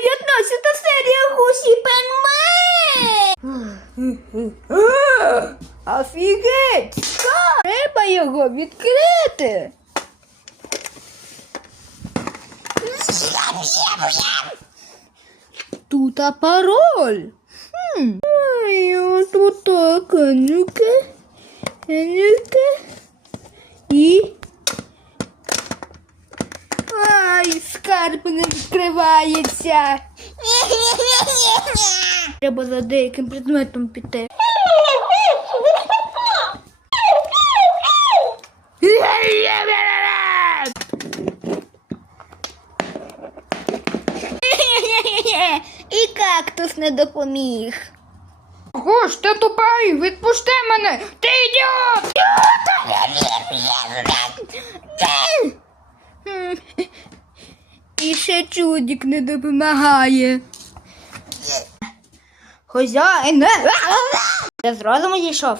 19 серія Гусі Пенмен! Офігеть! Скарб! Треба його відкрити! Тут а пароль. Хм. Ой, вот так, ну-ка. Ну-ка. І. Ай, скарб не відкривається. Треба за деяким предметом піти. І кактус не допоміг. Гош, ти тупий, відпусти мене! Ти ідіот! Ще чудик не допомагає. Хозяїн. Ти з розуму зійшов?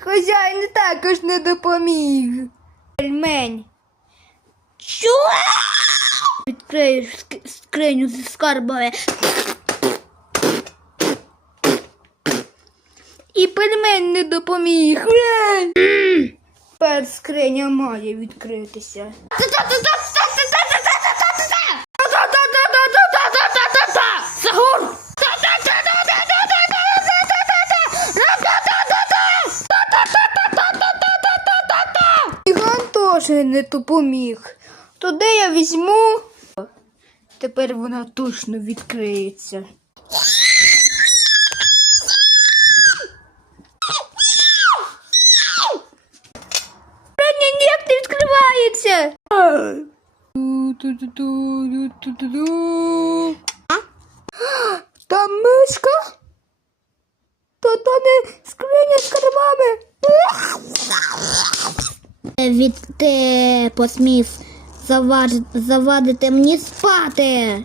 Хозяїн також не допоміг. Пельмень. Що? Відкриєш ск- скриню зі скарбами. І пельмень не допоміг. Тепер скриня має відкритися. Сагур! Іган теж не допоміг. То де я візьму? Тепер вона точно відкриється. Ні, ніяк не відкривається. Ту-ту-ту-ту-ту-ту-ту. А? Там мишка? То то не скриня з кармами. Від ти посмів завадити, завадити мені спати.